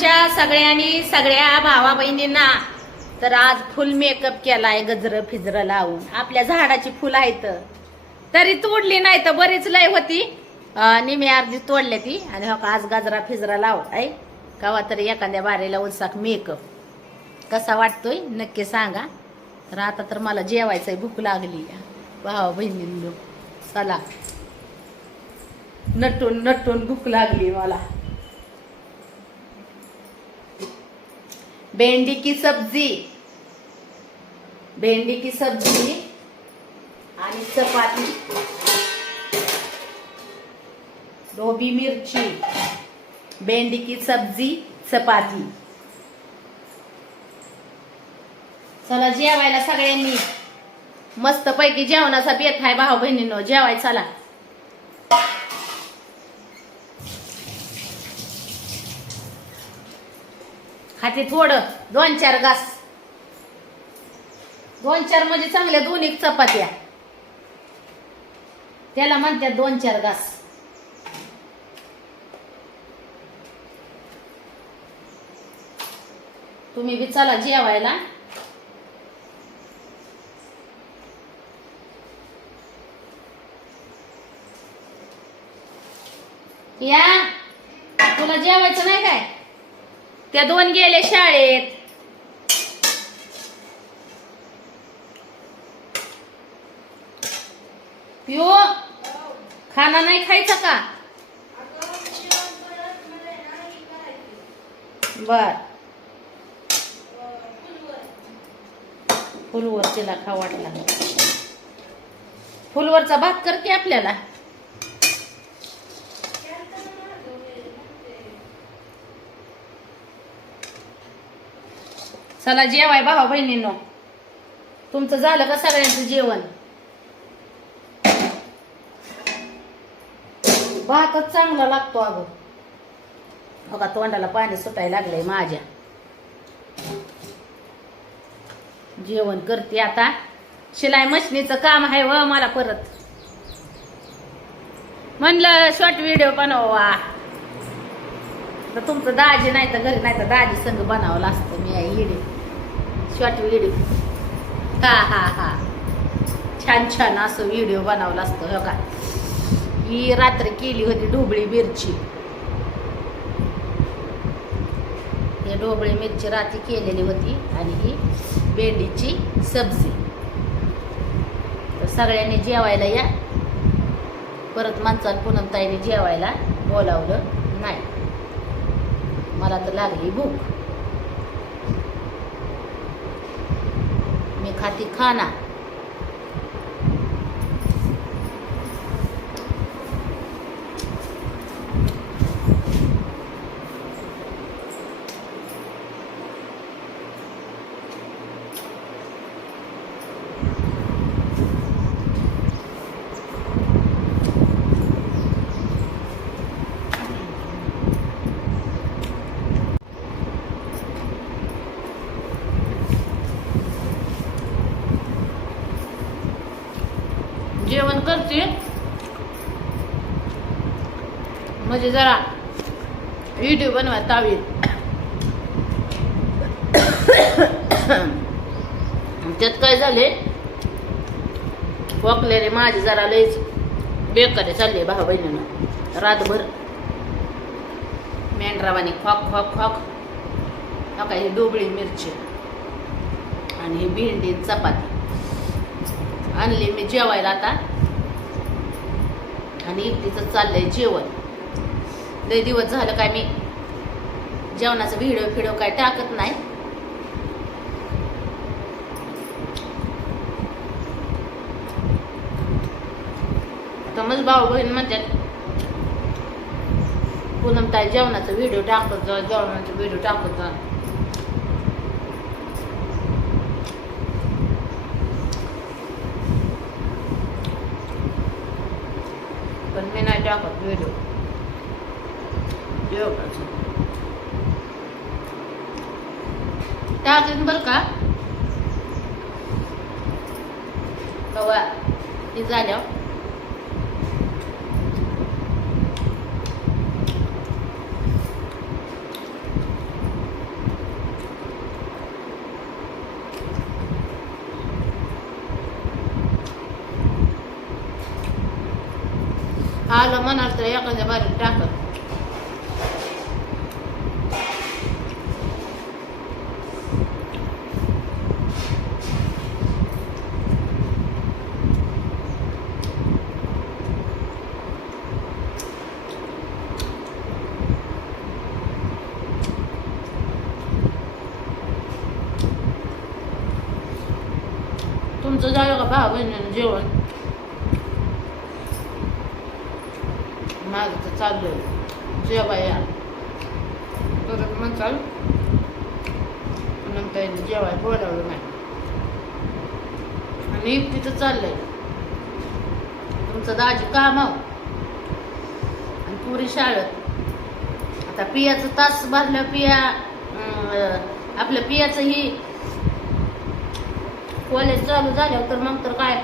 आमच्या सगळ्यांनी सगळ्या भावा बहिणींना तर आज फुल मेकअप केलाय गजर फिजर लावून. आपल्या झाडाची फुलं आहेत. तरी तोडली नाही तर बरीच लय होती. निमी अर्धी तोडल्या ती. आणि हो का आज गजरा फिजरा लावत आहे कवा तरी एखाद्या बारीला उलसाक मेकअप कसा वाटतोय? नक्की सांगा. तर आता तर मला जेवायचंय भूक लागली. भावा बहिणींनो चला. नटून नटून भूक लागली मला. भेंडी की सब्जी? भेंडी की सब्जी आणि चपाती. धोबी मिरची. भेंडी की सब्जी चपाती. चला जेवायला सगळ्यांनी. मस्त पैकी जेवणाचा बेत आहे भाऊ बहिणींनो जेवाय चला. खाते थोडं दोन चार घास. दोन चार म्हणजे चांगल्या दोन एक चपात्या. त्याला म्हणतात दोन चार घास. तुम्ही बी चला जेवायला. या तुला जेवायचं नाही काय? त्या दोन गेले शाळेत. पिओ खाना नाही खायचा का? बर. फुलवर तिला खा वाटला. फुलवरचा भात करते आपल्याला. चला जेवाय भावा बहिणींनो. तुमचं झालं का सगळ्यांचं जेवण? भातच चांगला लागतो अगं. बघा तोंडाला पाणी सुटायला लागलंय माझ्या. जेवण करते आता. शिलाई मशनीचं काम आहे व मला परत. म्हणलं शॉर्ट व्हिडिओ बनवा तर तुमचं दाजी नाही तर घरी नाही तर दाजी संग बनावलं असतं मी आई इडे. शॉर्ट व्हिडिओ हा हा हा. छान छान असं व्हिडिओ बनवला असतं हो का? ही रात्री केली होती ढोबळी मिरची. हे ढोबळी मिरची रात्री केलेली होती आणि ही भेंडीची सब्जी. तर सगळ्यांनी जेवायला या. परत माणसाला पूनमताईने जेवायला बोलावलं नाही. मला तर लागली भूक. खाती खाना जेवण करते म्हणजे जरा व्हिडिओ बनवता तावीत त्यात काय झाले? रे माझे जरा लयच बेकारे चालले भाऊ बहिणीनं. रातभर. मेंढरावाने खॉक खॉक खॉक हा काय ही डोबळी मिरची. आणि ही भेंडी चपाती. आणली मी जेवायला आता. आणि एकटीच चाललंय जेवण. लय दिवस झालं काय मी जेवणाचा व्हिडिओ फिडिओ काय टाकत नाही. समज भाऊ बहीण म्हणतात पूनम ताई जेवणाचा व्हिडिओ टाकत जा जेवणाचा व्हिडिओ टाकत जा. पण मी नाही टाकत video. Kita akan berka Bawa Pizza aja Alamana ah, teriak ya, aja baru dapat. तुमचं झालं का? भाऊ बहिणीनं जेवण. माझं तर चाललंय. जेवाया परत म्हणताल नंतर जेवाय बोलावलं नाही. आणि एकटीचं चाललंय. तुमचं दाजी काम आणि पुरी शाळेत. आता पियाचं तास भरलं पिया आपलं पियाचंही कॉलेज चालू झाल्यावर तर मग तर काय?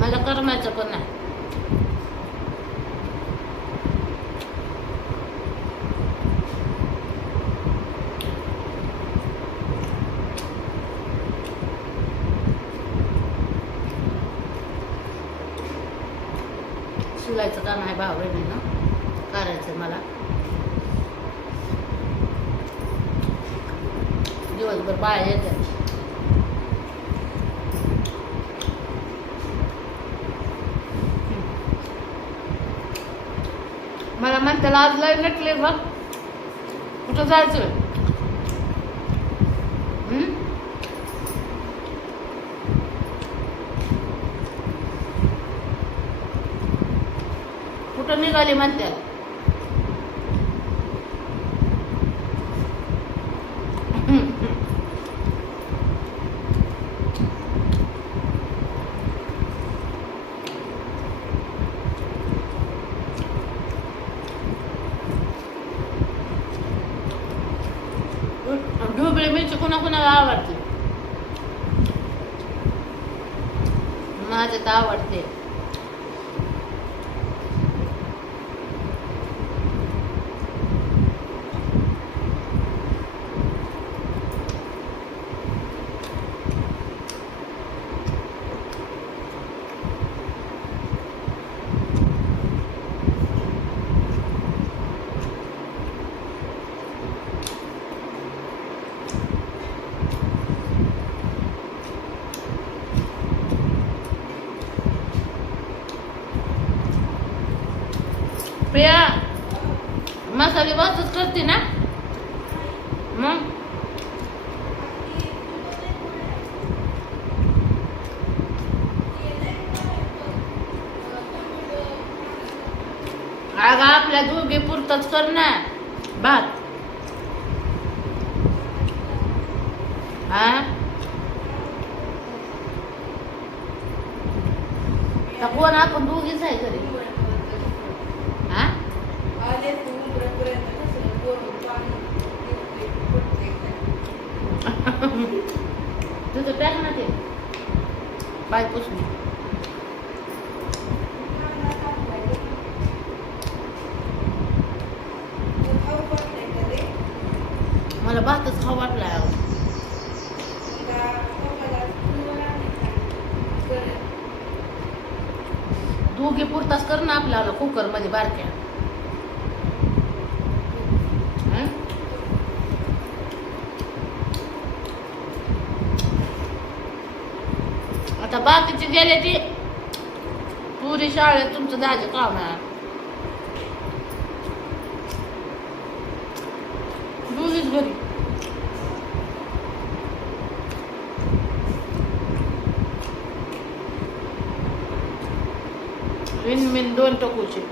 मला करमायचं पण नाही. शिलायचं काम आहे भाऊ बहिणीनं करायचं मला. दिवसभर बाहेर येतात त्याला आज लय नटले बघ कुठं जायचं कुठं निघाली म्हणत्या ढोबळी मिरची कुणा कुणाला आवडते. माझं तर आवडते. मसाले भातच करते ना मग अगं आपल्या दोघे पुरतच कर ना भात हा तर कोण आपण दोघीच आहे घरी हा तुझं टाक ना ते बाय पुसणी मला भातच खाऊ वाटला दोघे पुरताच कर ना आपल्याला कुकरमध्ये बारक्या हं? आता बाकीचे गेले ते पुरी शाळेत तुमचं दाजे काम आहे दोघीच घरी विन मिन दोन टकूचे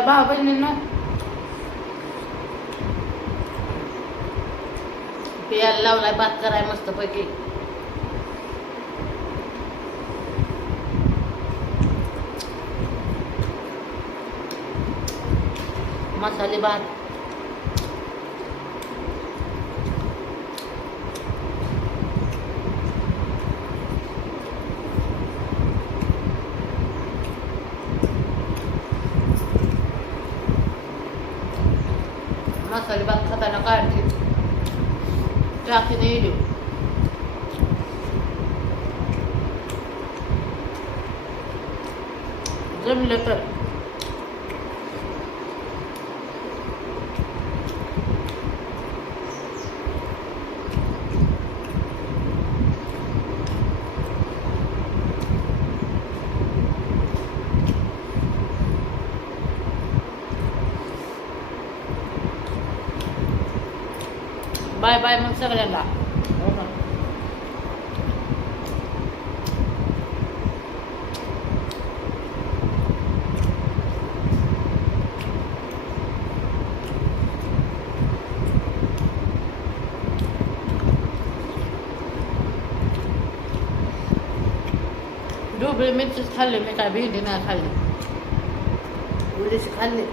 चला भाऊ बहिणींनो पियाला लावलाय भात कराय मस्त पैकी मसाले भात. مثلا بطل قارتي لكن يدو جملة बाय बाय मग सगळ्यांना. हो ना. ढोबळी मिरचीच खाल्ली मी काय भेंडी नाही खाल्ली. उडीच खाल्ली.